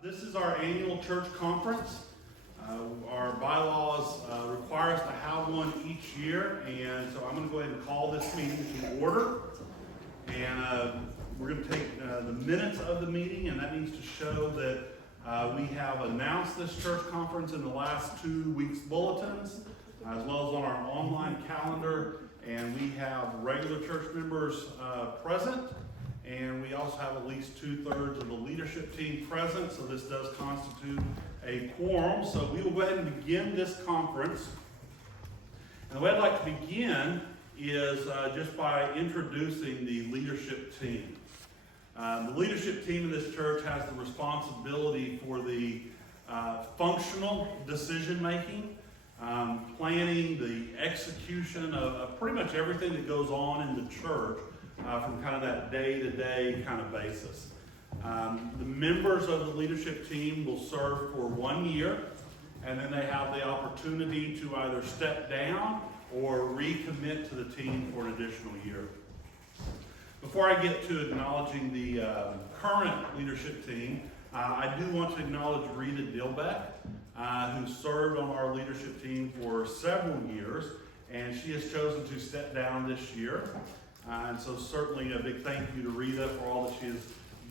This is our annual church conference. Our bylaws require us to have one each year, and so I'm going to go ahead and call this meeting to order. And we're going to take the minutes of the meeting, and that needs to show that we have announced this church conference in the last 2 weeks' bulletins, as well as on our online calendar, and we have regular church members present. And we also have at least 2/3 of the leadership team present, so this does constitute a quorum. So we will go ahead and begin this conference. And the way I'd like to begin is just by introducing the leadership team. The leadership team in this church has the responsibility for the functional decision making, planning, the execution of pretty much everything that goes on in the church. From kind of that day-to-day kind of basis. The members of the leadership team will serve for 1 year, and then they have the opportunity to either step down or recommit to the team for an additional year. Before I get to acknowledging the current leadership team, I do want to acknowledge Rita Dilbeck, who served on our leadership team for several years, and she has chosen to step down this year. And so certainly a big thank you to Rita for all that she has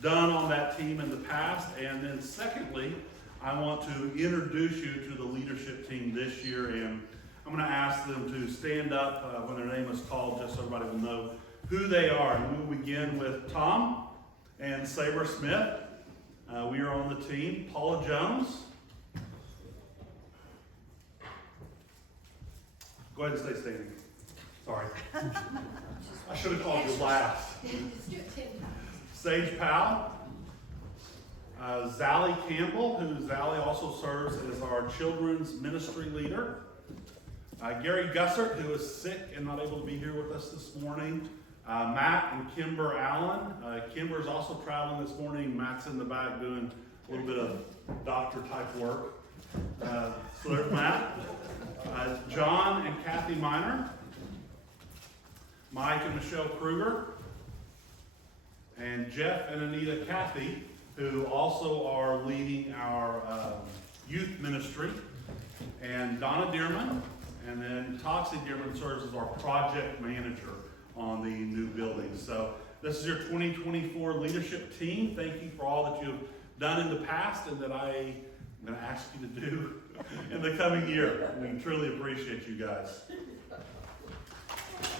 done on that team in the past. And then secondly, I want to introduce you to the leadership team this year. And I'm going to ask them to stand up when their name is called, just so everybody will know who they are. And we will begin with Tom and Saber Smith. We are on the team. Paula Jones. Go ahead and stay standing. Sorry. I should have called you last. Sage Powell. Zally Campbell, who Zally also serves as our children's ministry leader. Gary Gussert, who is sick and not able to be here with us this morning. Matt and Kimber Allen. Kimber is also traveling this morning. Matt's in the back doing a little bit of doctor type work. So there's Matt. John and Kathy Miner. Mike and Michelle Kruger, and Jeff and Anita Cathy, who also are leading our youth ministry, and Donna Dearman, and then Toxie Dearman serves as our project manager on the new building. So this is your 2024 leadership team. Thank you for all that you've done in the past and that I'm going to ask you to do in the coming year. We truly appreciate you guys.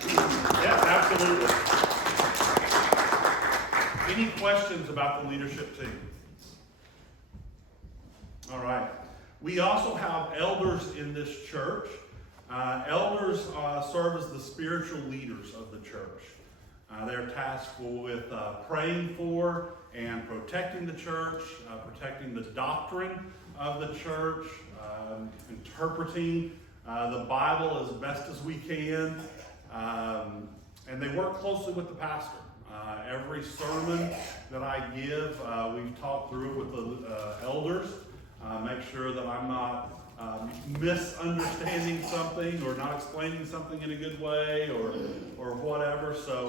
Yes, absolutely. Any questions about the leadership team? All right. We also have elders in this church. Elders serve as the spiritual leaders of the church. They're tasked with praying for and protecting the church, protecting the doctrine of the church, interpreting the Bible as best as we can. And they work closely with the pastor. Every sermon that I give, we've talked through with the elders. Make sure that I'm not misunderstanding something or not explaining something in a good way or whatever. So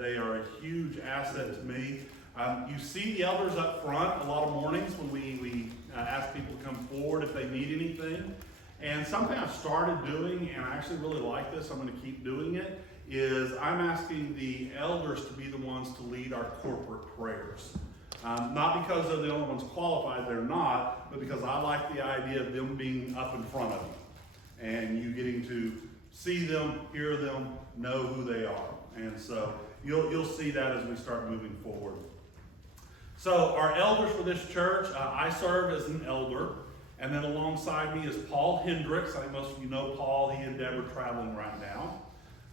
they are a huge asset to me. You see the elders up front a lot of mornings when we ask people to come forward if they need anything. And something I've started doing, and I actually really like this, I'm going to keep doing it, is I'm asking the elders to be the ones to lead our corporate prayers. Not because they're the only ones qualified, they're not, but because I like the idea of them being up in front of you. And you getting to see them, hear them, know who they are. And so you'll see that as we start moving forward. So our elders for this church, I serve as an elder. And then alongside me is Paul Hendricks. I think most of you know Paul. He and Deb are traveling right now.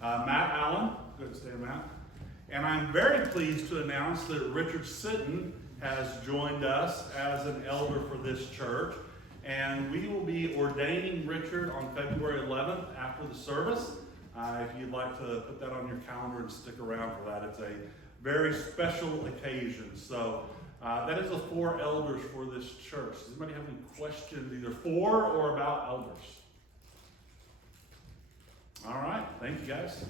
Matt Allen. Good to see you, Matt. And I'm very pleased to announce that Richard Sitton has joined us as an elder for this church. And we will be ordaining Richard on February 11th after the service. If you'd like to put that on your calendar and stick around for that, it's a very special occasion. So that is the 4 elders for this church. Does anybody have any questions either for or about elders? All right, thank you guys.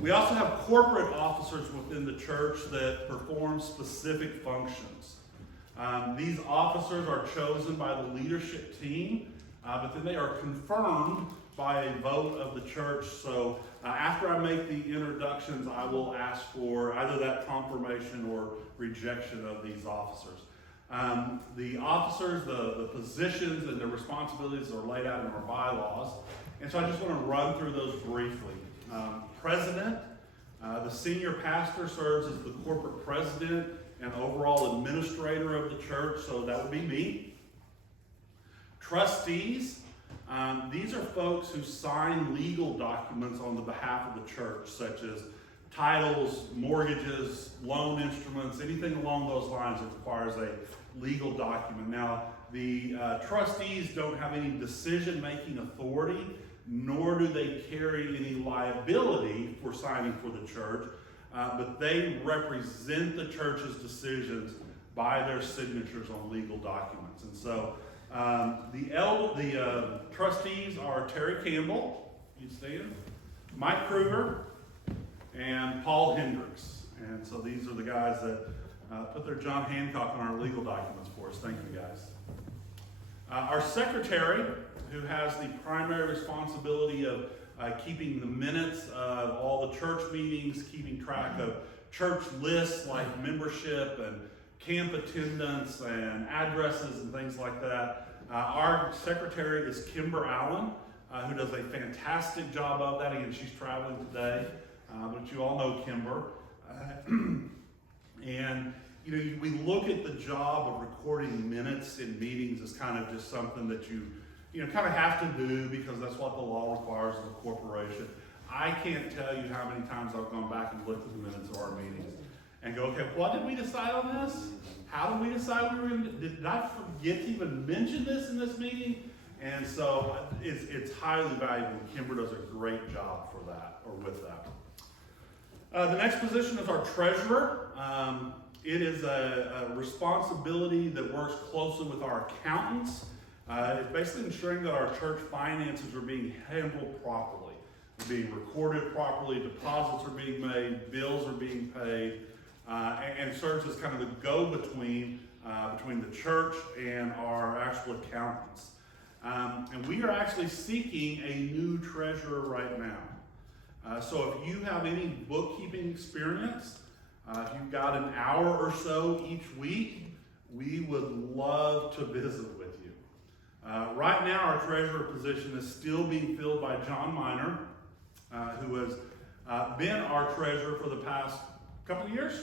We also have corporate officers within the church that perform specific functions. These officers are chosen by the leadership team, but then they are confirmed by a vote of the church. So after I make the introductions, I will ask for either that confirmation or rejection of these officers. The officers, the positions, and the responsibilities are laid out in our bylaws. And so I just want to run through those briefly. President, the senior pastor serves as the corporate president and overall administrator of the church, so that would be me. Trustees, these are folks who sign legal documents on the behalf of the church, such as titles, mortgages, loan instruments, anything along those lines that requires a legal document. Now, the trustees don't have any decision-making authority, nor do they carry any liability for signing for the church, but they represent the church's decisions by their signatures on legal documents. And so the trustees are Terry Campbell, you see him, Mike Kruger, and Paul Hendricks. And so these are the guys that put their John Hancock on our legal documents for us. Thank you, guys. Our secretary, who has the primary responsibility of keeping the minutes of all the church meetings, keeping track of church lists like membership and camp attendance and addresses and things like that. Our secretary is Kimber Allen, who does a fantastic job of that. Again, she's traveling today, but you all know Kimber. And you know, we look at the job of recording minutes in meetings as kind of just something that you kind of have to do because that's what the law requires of a corporation. I can't tell you how many times I've gone back and looked at the minutes of our meetings and go, okay, what did we decide on this? How did we decide we were going to, did I forget to even mention this in this meeting? And so it's highly valuable. Kimber does a great job for that, or with that. The next position is our treasurer. It is a responsibility that works closely with our accountants. It's basically ensuring that our church finances are being handled properly, being recorded properly, deposits are being made, bills are being paid, and serves as kind of the go-between between the church and our actual accountants. And we are actually seeking a new treasurer right now. So if you have any bookkeeping experience, if you've got an hour or so each week, we would love to visit with you. Right now, our treasurer position is still being filled by John Miner, who has been our treasurer for the past couple of years.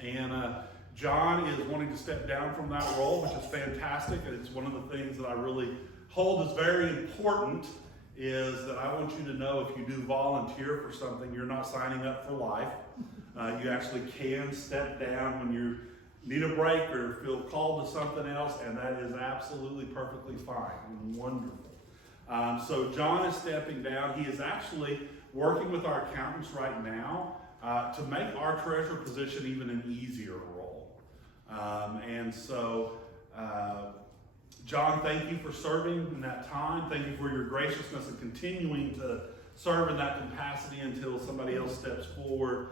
And John is wanting to step down from that role, which is fantastic. And it's one of the things that I really hold as very important is that I want you to know if you do volunteer for something, you're not signing up for life. You actually can step down when you need a break or feel called to something else, and that is absolutely perfectly fine and wonderful. So John is stepping down. He is actually working with our accountants right now to make our treasurer position even an easier role. And so John, thank you for serving in that time. Thank you for your graciousness and continuing to serve in that capacity until somebody else steps forward.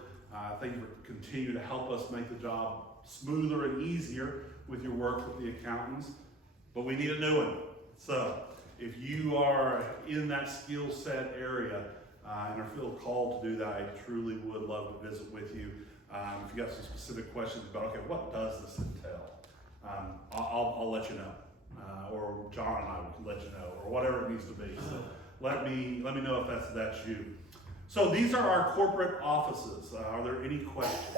Thank you for continuing to help us make the job smoother and easier with your work with the accountants. But we need a new one. So if you are in that skill set area and are feel called to do that, I truly would love to visit with you. If you got some specific questions about, okay, what does this entail? I'll let you know. Or John and I will let you know, or whatever it needs to be. So let me know if that's you. So these are our corporate offices. Are there any questions?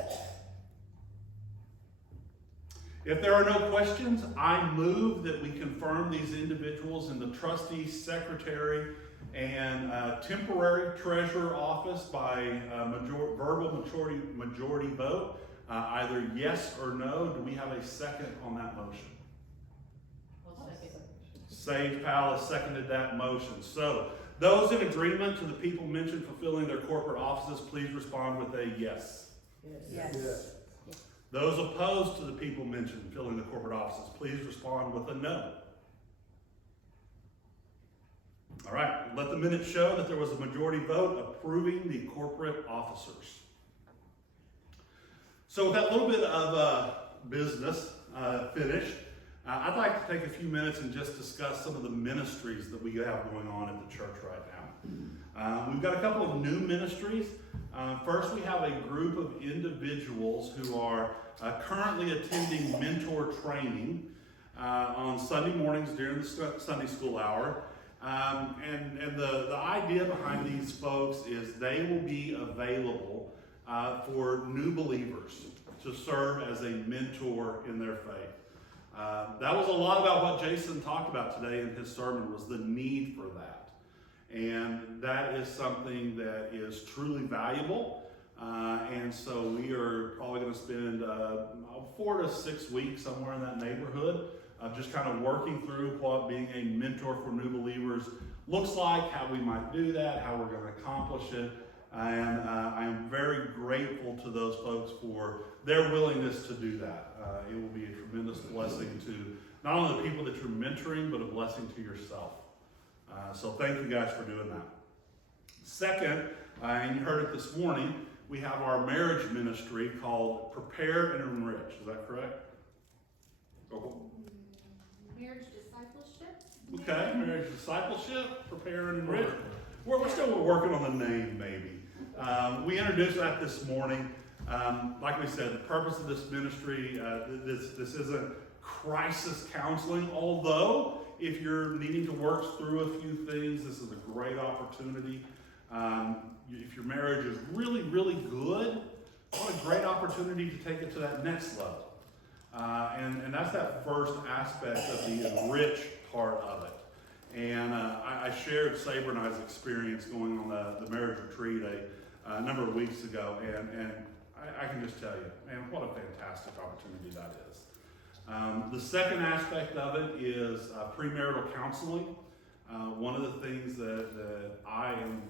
If there are no questions, I move that we confirm these individuals in the trustee, secretary, and temporary treasurer office by verbal majority vote, either yes or no. Do we have a second on that motion? Sage Powell has seconded that motion. So those in agreement to the people mentioned fulfilling their corporate offices, please respond with a yes. Yes. Yes. Those opposed to the people mentioned filling the corporate offices, please respond with a no. All right, let the minutes show that there was a majority vote approving the corporate officers. So with that little bit of business, finished, I'd like to take a few minutes and just discuss some of the ministries that we have going on at the church right now. We've got a couple of new ministries. First, we have a group of individuals who are currently attending mentor training on Sunday mornings during the Sunday school hour. And the idea behind these folks is they will be available for new believers to serve as a mentor in their faith. That was a lot about what Jason talked about today in his sermon, was the need for that. And that is something that is truly valuable. And so we are probably going to spend 4 to 6 weeks somewhere in that neighborhood of just kind of working through what being a mentor for new believers looks like, how we might do that, how we're going to accomplish it. And I am very grateful to those folks for their willingness to do that. It will be a tremendous blessing to not only the people that you're mentoring, but a blessing to yourself. So thank you guys for doing that. Second, and you heard it this morning, we have our marriage ministry called Prepare and Enrich. Is that correct? Marriage discipleship. Okay, marriage discipleship, Prepare and Enrich. We're still working on the name, maybe. We introduced that this morning. Like we said, the purpose of this ministry, this isn't crisis counseling, although if you're needing to work through a few things, this is a great opportunity. If your marriage is really, really good, what a great opportunity to take it to that next level. And that's that first aspect of the enrich part of it. And I shared Saber and I's experience going on the marriage retreat a number of weeks ago, and I can just tell you, man, what a fantastic opportunity that is. The second aspect of it is premarital counseling. One of the things that I am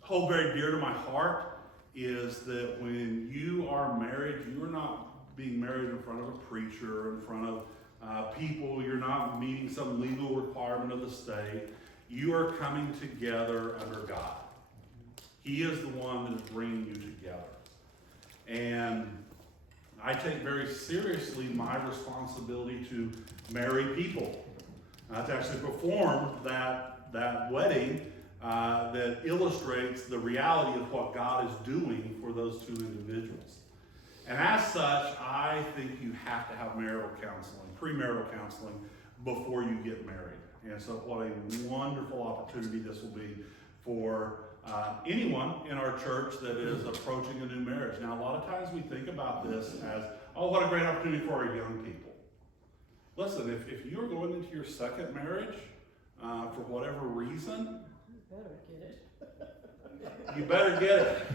hold very dear to my heart is that when you are married, you are not being married in front of a preacher, in front of people. You're not meeting some legal requirement of the state. You are coming together under God. He is the one that is bringing you together. And I take very seriously my responsibility to marry people, to actually perform that wedding that illustrates the reality of what God is doing for those two individuals. And as such, I think you have to have marital counseling, premarital counseling, before you get married. And so what a wonderful opportunity this will be for anyone in our church that is approaching a new marriage. Now, a lot of times we think about this as, oh, what a great opportunity for our young people. Listen, if you're going into your second marriage for whatever reason, you better get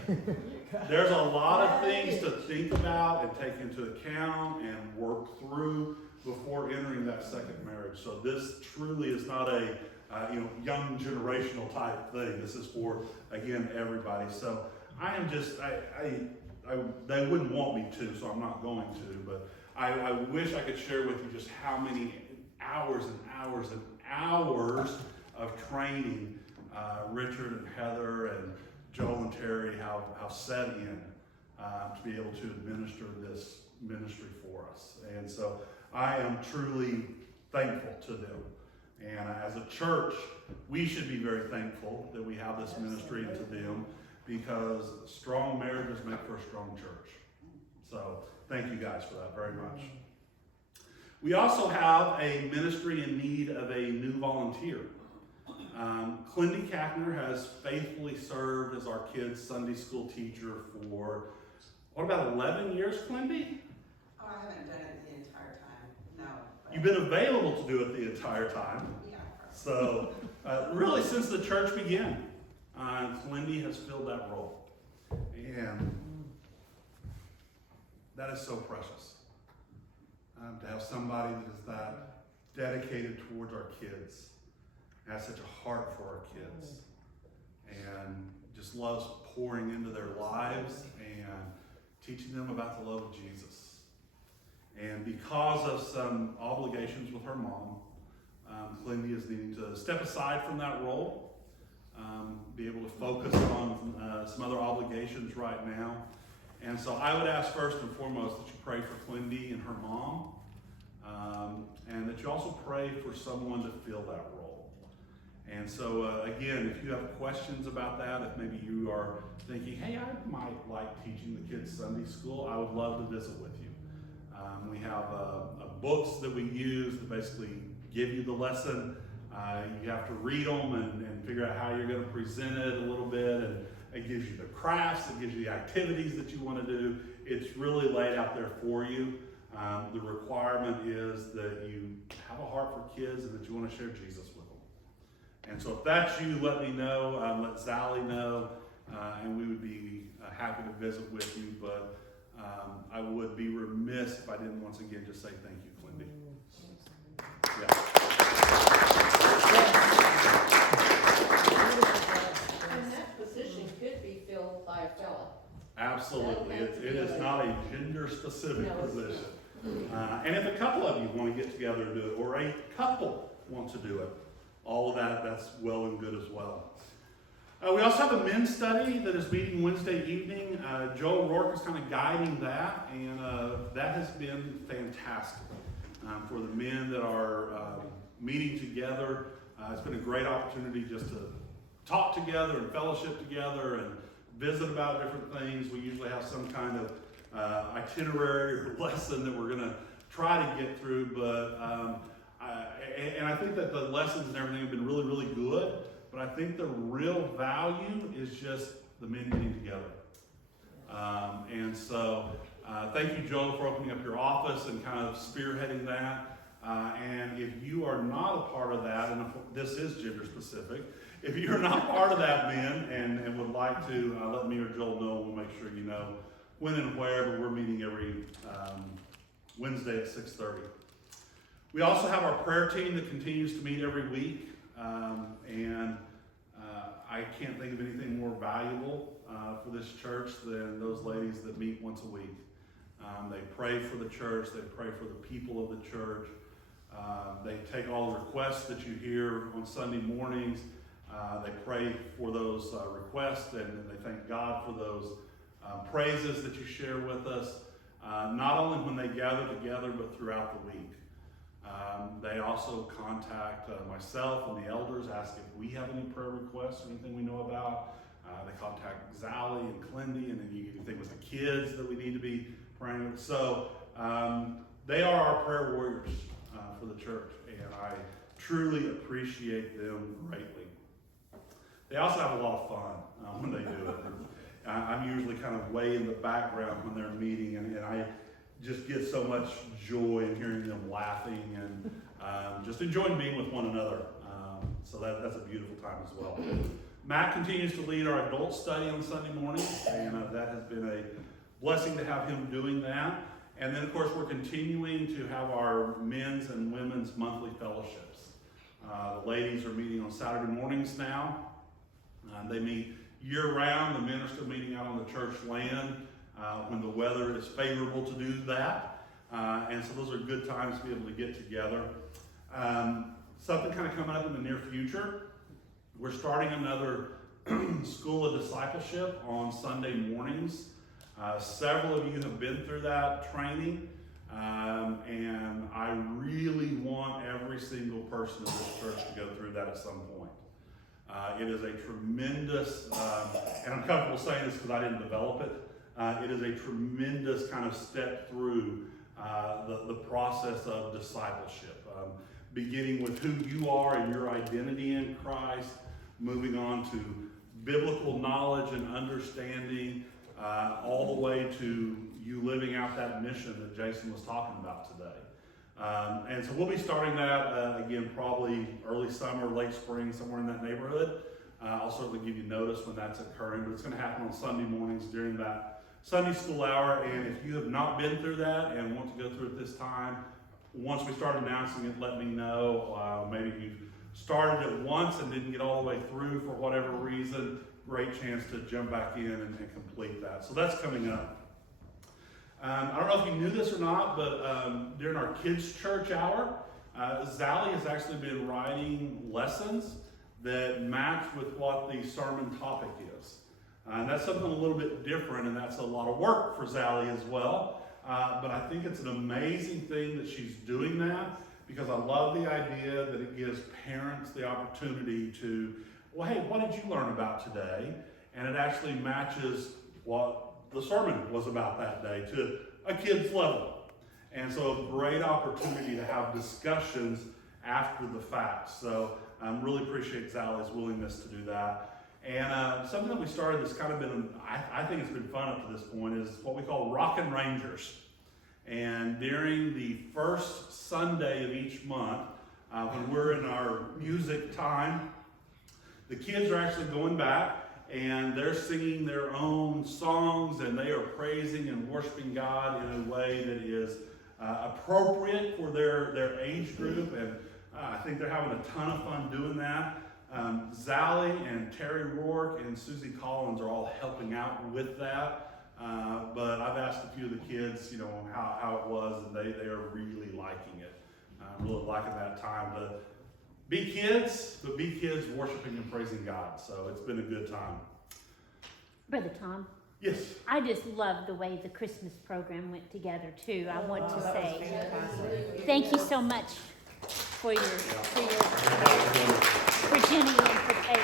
it. There's a lot of things to think about and take into account and work through before entering that second marriage. So this truly is not a young generational type thing. This is for, again, everybody. So I am just, they wouldn't want me to, so I'm not going to, but I wish I could share with you just how many hours and hours and hours of training Richard and Heather and Joel and Terry have set in to be able to administer this ministry for us. And so I am truly thankful to them. And as a church, we should be very thankful that we have this ministry to them, because strong marriages make for a strong church. So thank you guys for that very much. We also have a ministry in need of a new volunteer. Clindy Kackner has faithfully served as our kids' Sunday school teacher for, what, about 11 years, Clindy? Oh, I haven't done it the entire time, no. You've been available to do it the entire time. Yeah. So, really since the church began, Clindy has filled that role. And that is so precious. To have somebody that is that dedicated towards our kids, has such a heart for our kids, and just loves pouring into their lives and teaching them about the love of Jesus. And because of some obligations with her mom, Clindy is needing to step aside from that role, be able to focus on some other obligations right now. And so I would ask first and foremost that you pray for Clindy and her mom, and that you also pray for someone to fill that role. And so again, if you have questions about that, if maybe you are thinking, hey, I might like teaching the kids Sunday school, I would love to visit with you. We have books that we use that basically give you the lesson. You have to read them and figure out how you're going to present it a little bit, and it gives you the crafts, it gives you the activities that you want to do. It's really laid out there for you. The requirement is that you have a heart for kids and that you want to share Jesus with them. And so if that's you, let me know, let Zally know, and we would be happy to visit with you. But I would be remiss if I didn't once again just say thank you, Clindy. Yeah. And that position could be filled by a fella. Absolutely. It is not a gender-specific position. And if a couple of you want to get together and do it, or a couple want to do it, all of that's well and good as well. We also have a men's study that is meeting Wednesday evening. Joel Rourke is kind of guiding that, and that has been fantastic for the men that are meeting together. It's been a great opportunity just to talk together and fellowship together and visit about different things. We usually have some kind of itinerary or lesson that we're going to try to get through, but and I think that the lessons and everything have been really, really good. But I think the real value is just the men getting together. And so thank you, Joe, for opening up your office and kind of spearheading that. And if you are not a part of that, and this is gender specific, if you're not part of that, men, and would like to let me or Joel know, we'll make sure you know when and where, but we're meeting every Wednesday at 6:30. We also have our prayer team that continues to meet every week. And I can't think of anything more valuable for this church than those ladies that meet once a week. They pray for the church. They pray for the people of the church. They take all the requests that you hear on Sunday mornings. They pray for those requests, and they thank God for those praises that you share with us, not only when they gather together, but throughout the week. They also contact myself and the elders, ask if we have any prayer requests or anything we know about. They contact Zally and Clindy, and then anything with the kids that we need to be praying with. So they are our prayer warriors for the church, and I truly appreciate them greatly. They also have a lot of fun when they do it. I'm usually kind of way in the background when they're meeting, and I just get so much joy in hearing them laughing and just enjoying being with one another. So that's a beautiful time as well. Matt continues to lead our adult study on Sunday morning, and that has been a blessing to have him doing that. And then, of course, we're continuing to have our men's and women's monthly fellowships. The ladies are meeting on Saturday mornings now. They meet year-round. The men are still meeting out on the church land when the weather is favorable to do that. And so those are good times to be able to get together. Something kind of coming up in the near future. We're starting another School of Discipleship on Sunday mornings. Several of you have been through that training. And I really want every single person in this church to go through that at some point. It is a tremendous, and I'm comfortable saying this because I didn't develop it. It is a tremendous kind of step through the process of discipleship. Beginning with who you are and your identity in Christ, moving on to biblical knowledge and understanding, all the way to you living out that mission that Jason was talking about today. And so we'll be starting that again, probably early summer, late spring, somewhere in that neighborhood. I'll certainly give you notice when that's occurring, but it's going to happen on Sunday mornings during that Sunday school hour. And if you have not been through that and want to go through it this time, once we start announcing it, let me know. Maybe you started it once and didn't get all the way through for whatever reason. Great chance to jump back in and complete that. So that's coming up. I don't know if you knew this or not, but during our kids' church hour, Zally has actually been writing lessons that match with what the sermon topic is. And that's something a little bit different, and that's a lot of work for Sally as well. But I think it's an amazing thing that she's doing that, because I love the idea that it gives parents the opportunity to, well, hey, what did you learn about today? And it actually matches what the sermon was about that day to a kid's level. And so a great opportunity to have discussions after the fact. So I really appreciate Sally's willingness to do that. And something that we started that's kind of been, I think it's been fun up to this point, is what we call Rockin' Rangers. And during the first Sunday of each month, when we're in our music time, the kids are actually going back and they're singing their own songs, and they are praising and worshiping God in a way that is appropriate for their age group. And I think they're having a ton of fun doing that. Sally and Terry Rourke and Susie Collins are all helping out with that. But I've asked a few of the kids, how it was, and they are really liking it. Really liking that time to be kids, but be kids worshiping and praising God. So it's been a good time. Brother Tom, Yes. I just love the way the Christmas program went together too. I want to say thank you so much for Jenny and for Kate.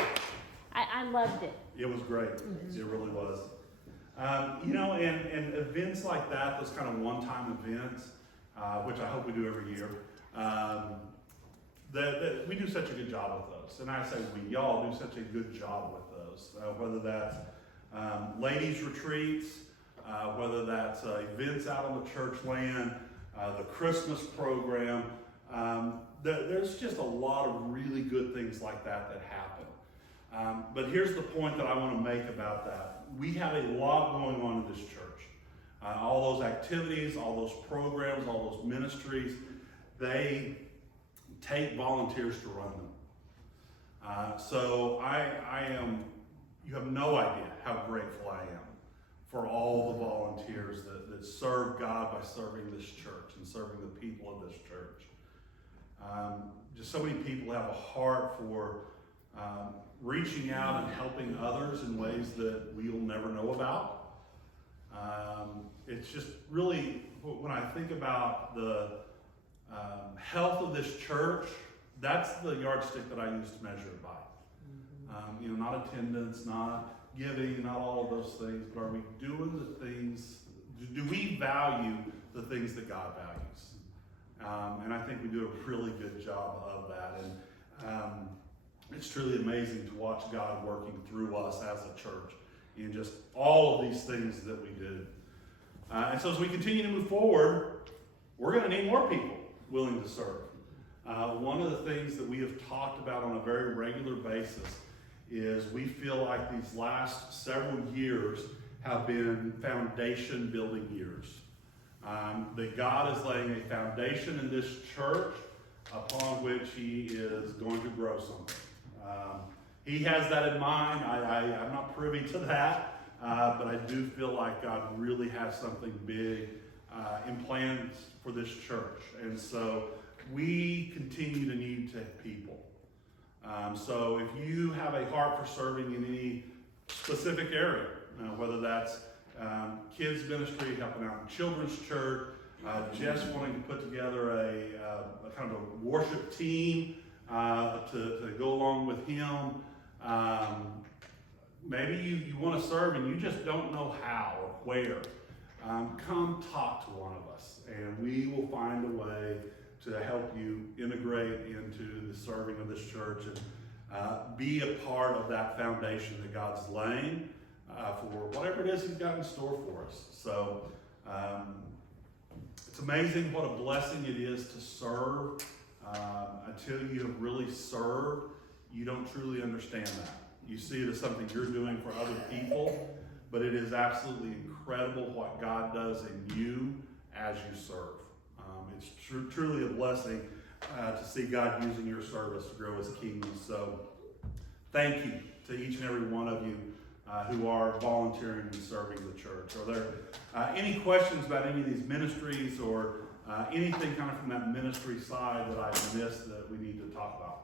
I loved it. It was great. It really was. And events like that, those kind of one-time events, which I hope we do every year, that we do such a good job with those. And I say y'all do such a good job with those, whether that's ladies' retreats, whether that's events out on the church land, the Christmas program. There's just a lot of really good things like that happen. But here's the point that I want to make about that. We have a lot going on in this church. All those activities, all those programs, all those ministries, they take volunteers to run them. So you have no idea how grateful I am for all the volunteers that serve God by serving this church and serving the people of this church. Just so many people have a heart for reaching out and helping others in ways that we'll never know about. It's just really, when I think about the health of this church, that's the yardstick that I use to measure it by. Not attendance, not giving, not all of those things, but are we doing the things, do we value the things that God values? And I think we do a really good job of that. And it's truly amazing to watch God working through us as a church in just all of these things that we do. And so as we continue to move forward, we're going to need more people willing to serve. One of the things that we have talked about on a very regular basis is we feel like these last several years have been foundation building years. That God is laying a foundation in this church upon which He is going to grow something. He has that in mind. I'm not privy to that, but I do feel like God really has something big in plans for this church. And so we continue to need to have people. So if you have a heart for serving in any specific area, whether that's kids ministry, helping out in children's church, just wanting to put together a kind of a worship team to go along with him. Maybe you want to serve and you just don't know how or where. Come talk to one of us, and we will find a way to help you integrate into the serving of this church and be a part of that foundation that God's laying for whatever it is He's got in store for us. So it's amazing what a blessing it is to serve. Until you have really served, you don't truly understand that. You see it as something you're doing for other people, but it is absolutely incredible what God does in you as you serve. It's truly a blessing to see God using your service to grow His kingdom. So thank you to each and every one of you who are volunteering and serving the church. Are there any questions about any of these ministries or anything kind of from that ministry side that I've missed that we need to talk about?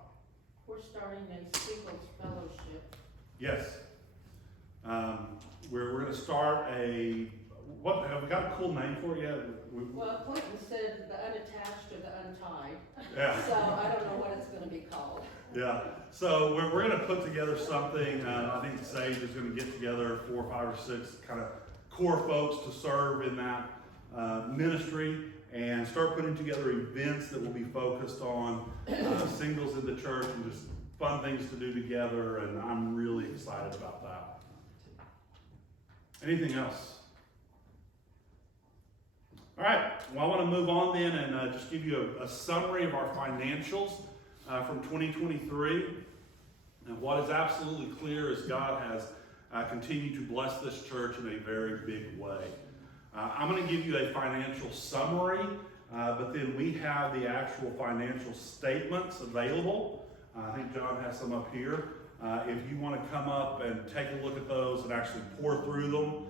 We're starting a Singles Fellowship. Yes. we're going to start what, have we got a cool name for it yet? Well, Clinton said the unattached or the untied, Yeah. so I don't know what it's gonna be called. Yeah, so we're going to put together something. I think Sage is going to get together 4, 5, or 6 kind of core folks to serve in that ministry and start putting together events that will be focused on singles in the church and just fun things to do together. And I'm really excited about that. Anything else? All right, well, I want to move on then and just give you a summary of our financials from 2023. And what is absolutely clear is God has continued to bless this church in a very big way. I'm going to give you a financial summary, but then we have the actual financial statements available. I think John has some up here. If you want to come up and take a look at those and actually pour through them,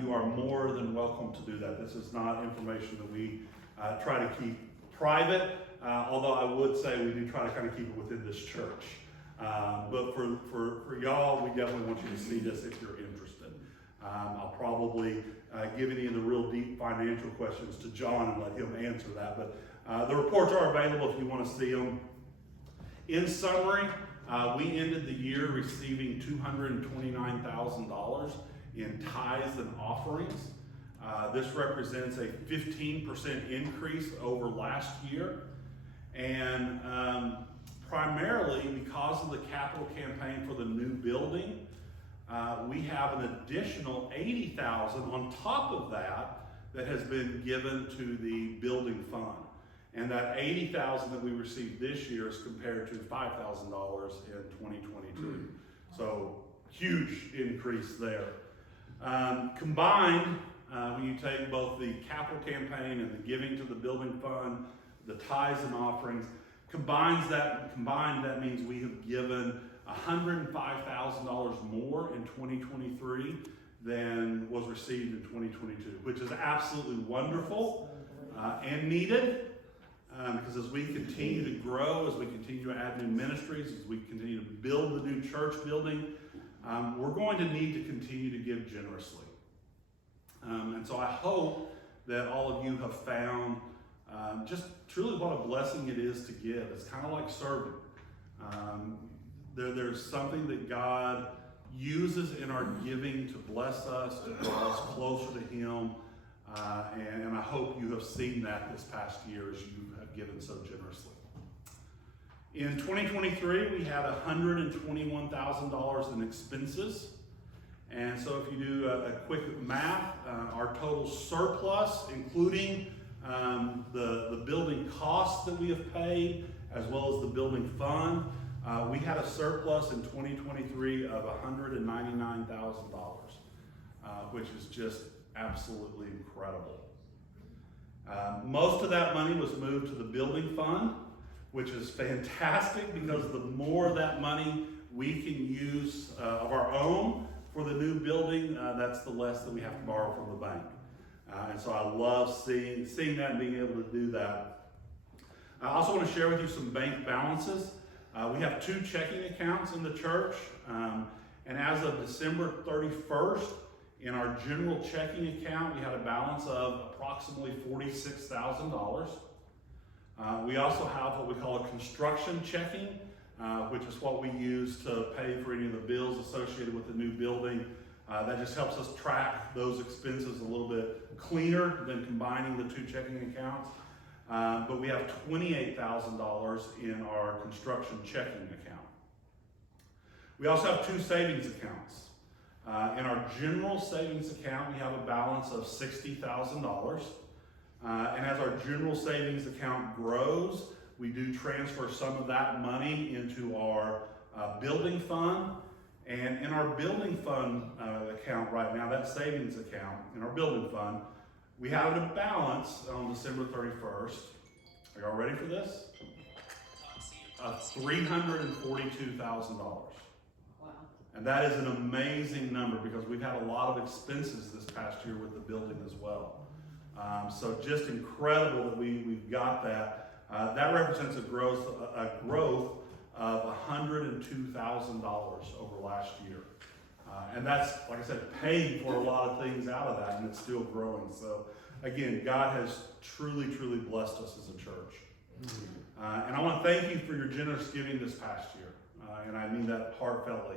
you are more than welcome to do that. This is not information that we try to keep private, although I would say we do try to kind of keep it within this church. But for y'all, we definitely want you to see this if you're interested. I'll probably give any of the real deep financial questions to John and let him answer that. But the reports are available if you want to see them. In summary, we ended the year receiving $229,000 in tithes and offerings. This represents a 15% increase over last year. And primarily because of the capital campaign for the new building, we have an additional $80,000 on top of that has been given to the building fund. And that $80,000 that we received this year is compared to $5,000 in 2022. So huge increase there. Combined, when you take both the capital campaign and the giving to the building fund, the tithes and offerings, combined that means we have given $105,000 more in 2023 than was received in 2022, which is absolutely wonderful and needed. Because as we continue to grow, as we continue to add new ministries, as we continue to build the new church building, we're going to need to continue to give generously. And so I hope that all of you have found just truly what a blessing it is to give. It's kind of like serving. There's something that God uses in our giving to bless us, to draw us closer to Him. And I hope you have seen that this past year as you have given so generously. In 2023, we had $121,000 in expenses. And so if you do a quick math, our total surplus, including the building costs that we have paid, as well as the building fund, we had a surplus in 2023 of $199,000, which is just absolutely incredible. Most of that money was moved to the building fund, which is fantastic because the more of that money we can use of our own for the new building, that's the less that we have to borrow from the bank. And so I love seeing that and being able to do that. I also want to share with you some bank balances. We have 2 checking accounts in the church, and as of December 31st, in our general checking account, we had a balance of approximately $46,000. We also have what we call a construction checking, which is what we use to pay for any of the bills associated with the new building. That just helps us track those expenses a little bit cleaner than combining the 2 checking accounts. But we have $28,000 in our construction checking account. We also have 2 savings accounts. In our general savings account, we have a balance of $60,000. And as our general savings account grows, we do transfer some of that money into our building fund. And in our building fund account right now, that savings account, in our building fund, we have a balance on December 31st. Are y'all ready for this? Of $342,000. Wow. And that is an amazing number because we've had a lot of expenses this past year with the building as well. So just incredible that we've got that. That represents a growth of $102,000 over last year. And that's, like I said, paying for a lot of things out of that, and it's still growing. So again, God has truly, truly blessed us as a church. And I want to thank you for your generous giving this past year. And I mean that heartfeltly.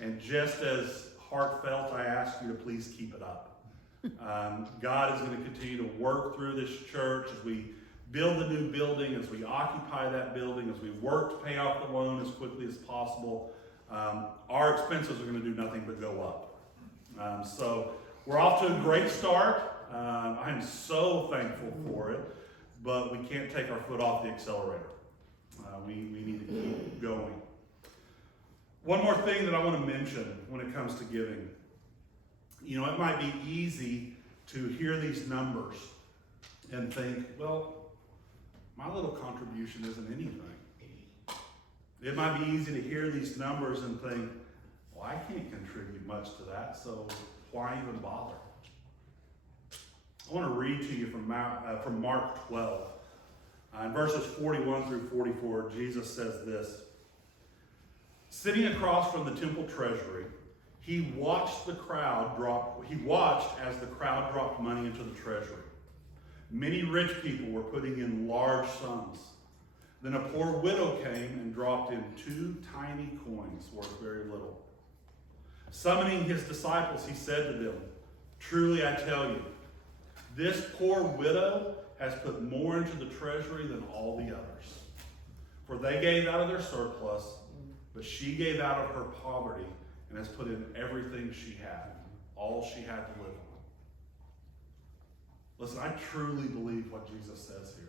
And just as heartfelt, I ask you to please keep it up. God is going to continue to work through this church as we build the new building, as we occupy that building, as we work to pay off the loan as quickly as possible. Our expenses are going to do nothing but go up. So we're off to a great start. I am so thankful for it, but we can't take our foot off the accelerator. We need to keep going. One more thing that I want to mention when it comes to giving. You know, it might be easy to hear these numbers and think, well, my little contribution isn't anything. It might be easy to hear these numbers and think, well, I can't contribute much to that, so why even bother? I want to read to you from Mark 12. In verses 41 through 44, Jesus says this. Sitting across from the temple treasury, he watched as the crowd dropped money into the treasury. Many rich people were putting in large sums. Then a poor widow came and dropped in 2 tiny coins worth very little. Summoning his disciples, he said to them, "Truly I tell you, this poor widow has put more into the treasury than all the others. For they gave out of their surplus, but she gave out of her poverty and has put in everything she had, all she had to live on." Listen, I truly believe what Jesus says here.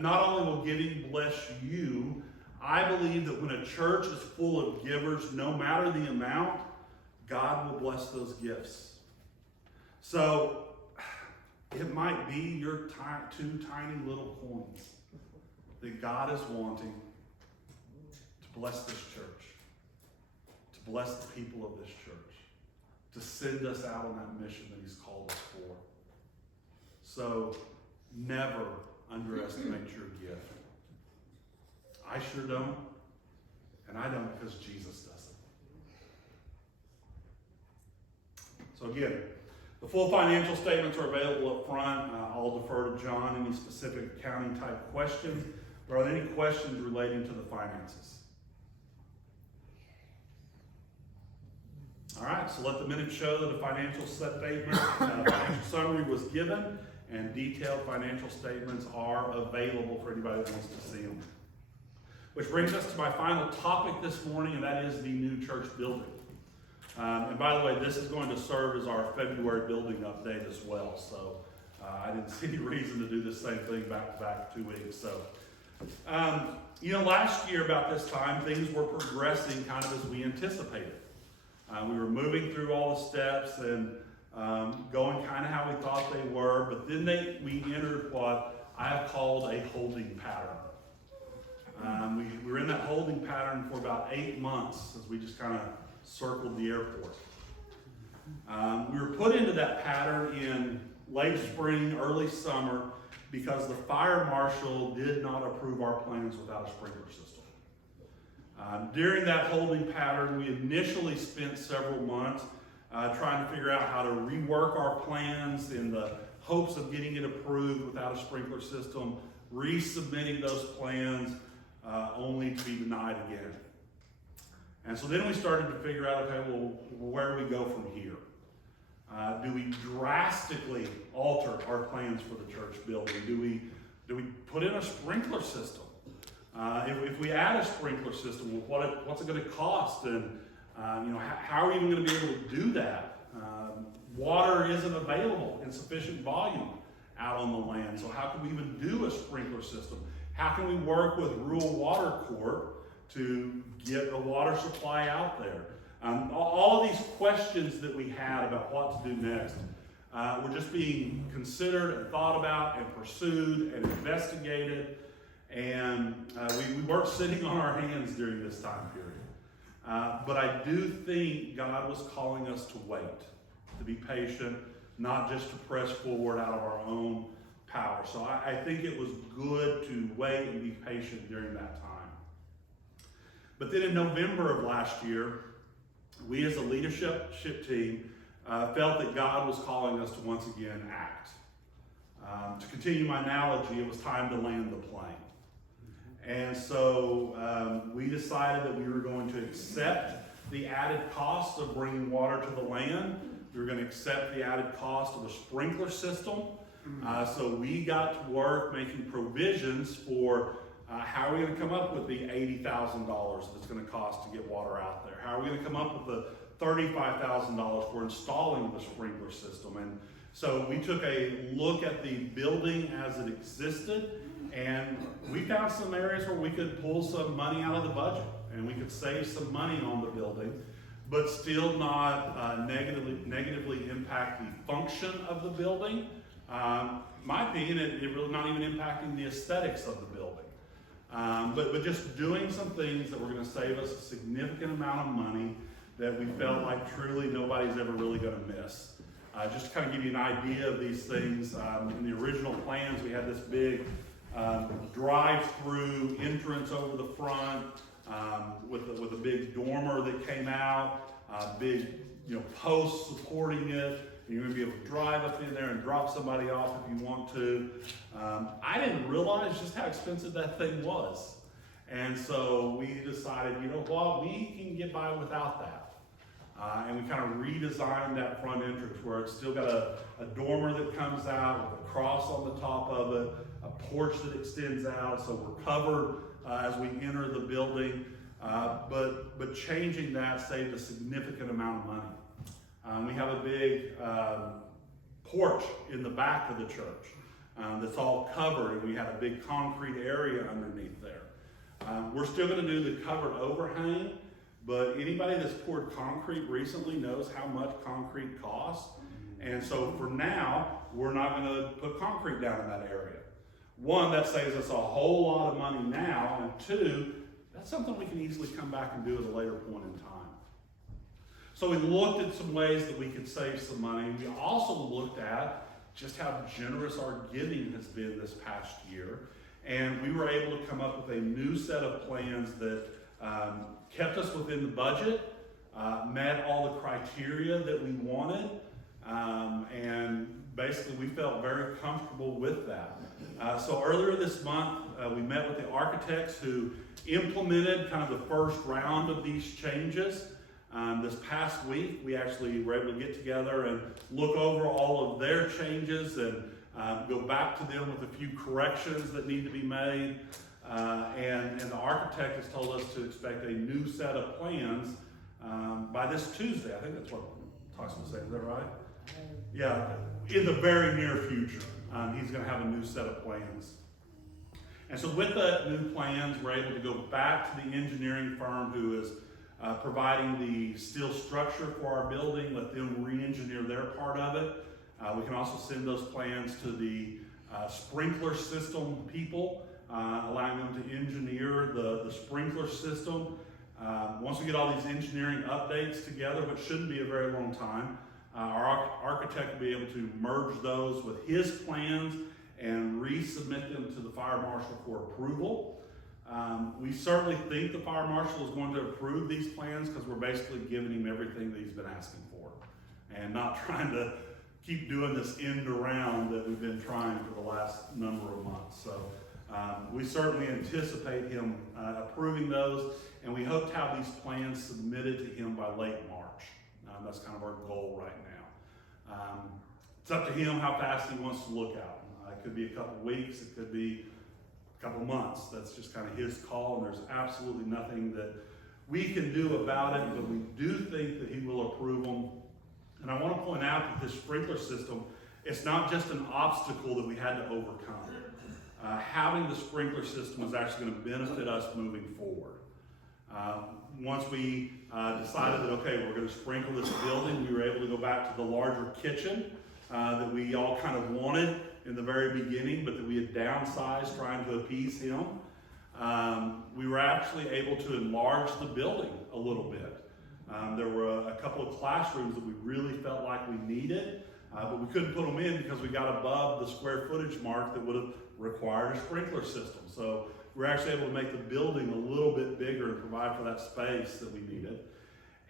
Not only will giving bless you, I believe that when a church is full of givers, no matter the amount, God will bless those gifts. So it might be your 2 tiny little coins that God is wanting to bless this church, to bless the people of this church, to send us out on that mission that he's called us for. So never underestimate your gift. I sure don't, and I don't because Jesus doesn't. So again, the full financial statements are available up front. I'll defer to John any specific accounting type questions. But are there any questions relating to the finances? All right, so let the minutes show that a financial statement, financial summary was given, and detailed financial statements are available for anybody that wants to see them. Which brings us to my final topic this morning, and that is the new church building. And by the way, this is going to serve as our February building update as well. So I didn't see any reason to do the same thing back to back 2 weeks. So, last year about this time, things were progressing kind of as we anticipated. We were moving through all the steps and going kind of how we thought they were, but then we entered what I have called a holding pattern. We were in that holding pattern for about 8 months as we just kind of circled the airport. We were put into that pattern in late spring, early summer, because the fire marshal did not approve our plans without a sprinkler system. During that holding pattern, we initially spent several months trying to figure out how to rework our plans in the hopes of getting it approved without a sprinkler system, resubmitting those plans only to be denied again. And so then we started to figure out, okay, well, where do we go from here? Do we drastically alter our plans for the church building? Do we put in a sprinkler system? If we add a sprinkler system, what's it going to cost? And how are we even going to be able to do that? Water isn't available in sufficient volume out on the land. So how can we even do a sprinkler system? How can we work with Rural Water Corp to get a water supply out there? All of these questions that we had about what to do next were just being considered and thought about and pursued and investigated. And we weren't sitting on our hands during this time period. But I do think God was calling us to wait, to be patient, not just to press forward out of our own power. So I think it was good to wait and be patient during that time. But then in November of last year, we as a leadership team felt that God was calling us to once again act. To continue my analogy, it was time to land the plane. And so we decided that we were going to accept the added cost of bringing water to the land. We were going to accept the added cost of a sprinkler system. So we got to work making provisions for how are we going to come up with the $80,000 that it's going to cost to get water out there? How are we going to come up with the $35,000 for installing the sprinkler system? And so we took a look at the building as it existed, and we found some areas where we could pull some money out of the budget, and we could save some money on the building, but still not negatively impact the function of the building. My opinion, it really not even impacting the aesthetics of the building. But just doing some things that were going to save us a significant amount of money that we felt like truly nobody's ever really going to miss. Just to kind of give you an idea of these things, in the original plans we had this big drive-through entrance over the front with a big dormer that came out, big posts supporting it. You're going to be able to drive up in there and drop somebody off if you want to. I didn't realize just how expensive that thing was. And so we decided, you know what, we can get by without that. And we kind of redesigned that front entrance where it's still got a dormer that comes out with a cross on the top of it, a porch that extends out, so we're covered as we enter the building. But changing that saved a significant amount of money. We have a big porch in the back of the church that's all covered, and we had a big concrete area underneath there. We're still going to do the covered overhang, but anybody that's poured concrete recently knows how much concrete costs. And so for now, we're not going to put concrete down in that area. One, that saves us a whole lot of money now, and two, that's something we can easily come back and do at a later point in time. So we looked at some ways that we could save some money. We also looked at just how generous our giving has been this past year. And we were able to come up with a new set of plans that kept us within the budget, met all the criteria that we wanted, and basically we felt very comfortable with that. So earlier this month, we met with the architects who implemented kind of the first round of these changes. This past week, we actually were able to get together and look over all of their changes and go back to them with a few corrections that need to be made. And the architect has told us to expect a new set of plans by this Tuesday. I think that's what Tyson was saying. Is that right? Yeah, in the very near future. He's going to have a new set of plans. And so with the new plans, we're able to go back to the engineering firm who is providing the steel structure for our building, let them re-engineer their part of it. We can also send those plans to the sprinkler system people, allowing them to engineer the sprinkler system. Once we get all these engineering updates together, which shouldn't be a very long time, our architect will be able to merge those with his plans and resubmit them to the fire marshal for approval. We certainly think the fire marshal is going to approve these plans because we're basically giving him everything that he's been asking for and not trying to keep doing this end around that we've been trying for the last number of months. So we certainly anticipate him approving those, and we hope to have these plans submitted to him by late March. That's kind of our goal right now. It's up to him how fast he wants to look out. It could be a couple weeks, it could be a couple months. That's just kind of his call, and there's absolutely nothing that we can do about it, but we do think that he will approve them. And I want to point out that this sprinkler system, it's not just an obstacle that we had to overcome. Having the sprinkler system is actually going to benefit us moving forward. Once we decided that, okay, we're going to sprinkle this building, we were able to go back to the larger kitchen that we all kind of wanted in the very beginning, but that we had downsized trying to appease him. We were actually able to enlarge the building a little bit. There were a couple of classrooms that we really felt like we needed, but we couldn't put them in because we got above the square footage mark that would have required a sprinkler system. So we're actually able to make the building a little bit bigger and provide for that space that we needed.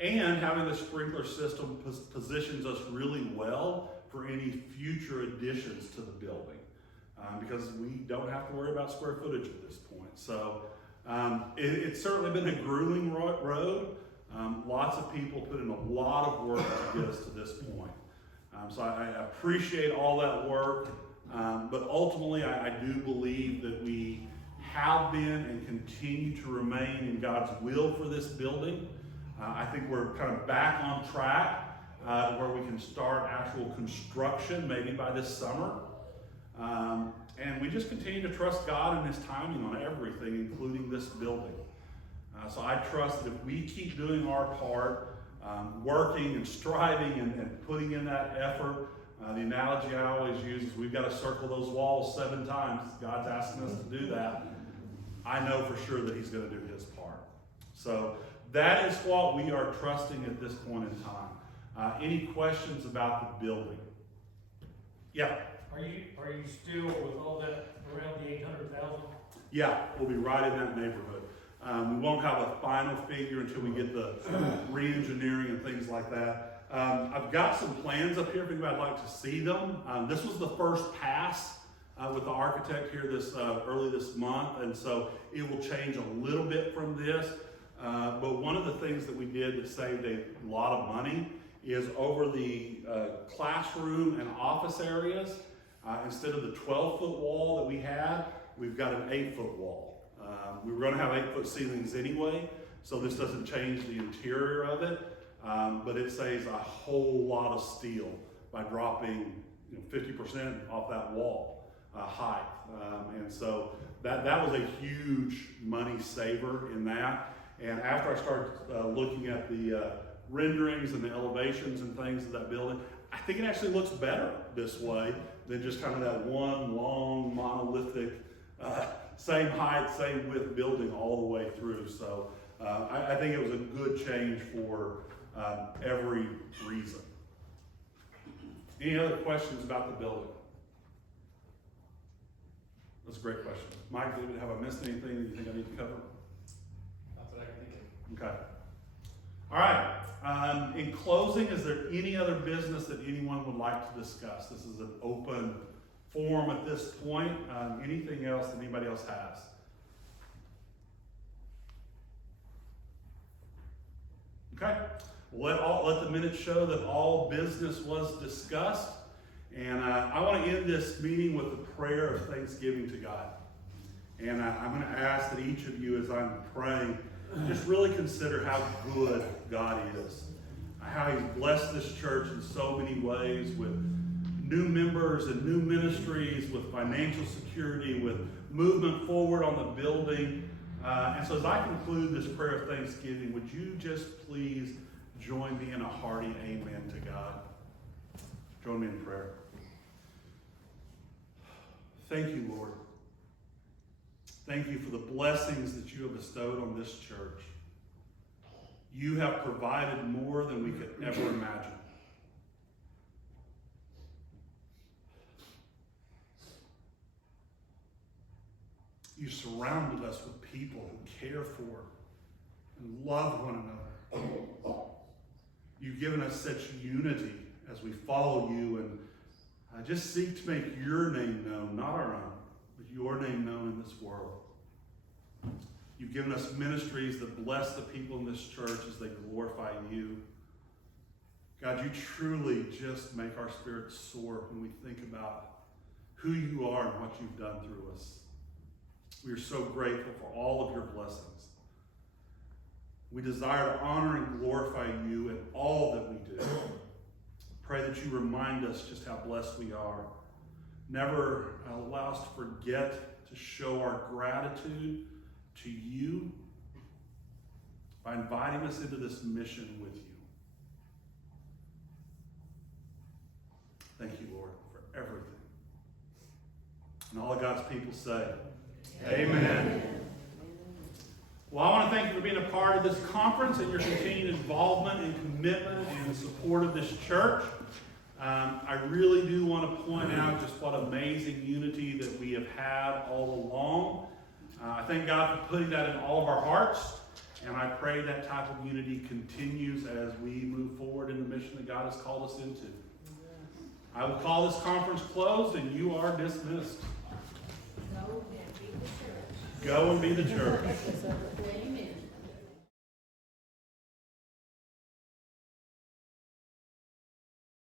And having the sprinkler system positions us really well for any future additions to the building, because we don't have to worry about square footage at this point. So it's certainly been a grueling road. Lots of people put in a lot of work to get us to this point. So I appreciate all that work, but ultimately I do believe that we have been and continue to remain in God's will for this building. I think we're kind of back on track where we can start actual construction maybe by this summer. And we just continue to trust God and His timing on everything, including this building. So I trust that if we keep doing our part, working and striving and putting in that effort, the analogy I always use is we've got to circle those walls 7 times. God's asking us to do that. I know for sure that He's going to do His part. So that is what we are trusting at this point in time. Any questions about the building? Yeah. Are you still with all that around the 800,000? Yeah, we'll be right in that neighborhood. We won't have a final figure until we get the re-engineering and things like that. I've got some plans up here if anybody'd like to see them. This was the first pass with the architect here early this month, and so it will change a little bit from this. But one of the things that we did that saved a lot of money is over the classroom and office areas, instead of the 12-foot wall that we had, we've got an 8-foot wall. We were going to have 8-foot ceilings anyway, so this doesn't change the interior of it, but it saves a whole lot of steel by dropping 50% off that wall height. And so that was a huge money saver in that. And after I started looking at the renderings and the elevations and things of that building, I think it actually looks better this way than just kind of that one long monolithic same height, same width building all the way through. So I think it was a good change for every reason. Any other questions about the building? That's a great question. Mike, have I missed anything that you think I need to cover? Not that I can think of. Okay. All right. In closing, is there any other business that anyone would like to discuss? This is an open forum at this point. Anything else that anybody else has? Okay. Let the minutes show that all business was discussed. And I want to end this meeting with a prayer of thanksgiving to God. And I'm going to ask that each of you, as I'm praying, just really consider how good God is. How He's blessed this church in so many ways with new members and new ministries, with financial security, with movement forward on the building. And so as I conclude this prayer of thanksgiving, would you just please join me in a hearty amen to God? Join me in prayer. Thank you, Lord. Thank you for the blessings that you have bestowed on this church. You have provided more than we could ever imagine. You surrounded us with people who care for and love one another. You've given us such unity as we follow you and just seek to make your name known, not our own, but your name known in this world. You've given us ministries that bless the people in this church as they glorify you. God, you truly just make our spirits soar when we think about who you are and what you've done through us. We are so grateful for all of your blessings. We desire to honor and glorify you in all that we do. Pray that you remind us just how blessed we are. Never allow us to forget to show our gratitude to you by inviting us into this mission with you. Thank you, Lord, for everything. And all of God's people say, Amen. Well, I want to thank you for being a part of this conference and your continued involvement and commitment and support of this church. I really do want to point out just what amazing unity that we have had all along. I thank God for putting that in all of our hearts. And I pray that type of unity continues as we move forward in the mission that God has called us into. I will call this conference closed, and you are dismissed. Go and be the church. Go and be the church. Amen.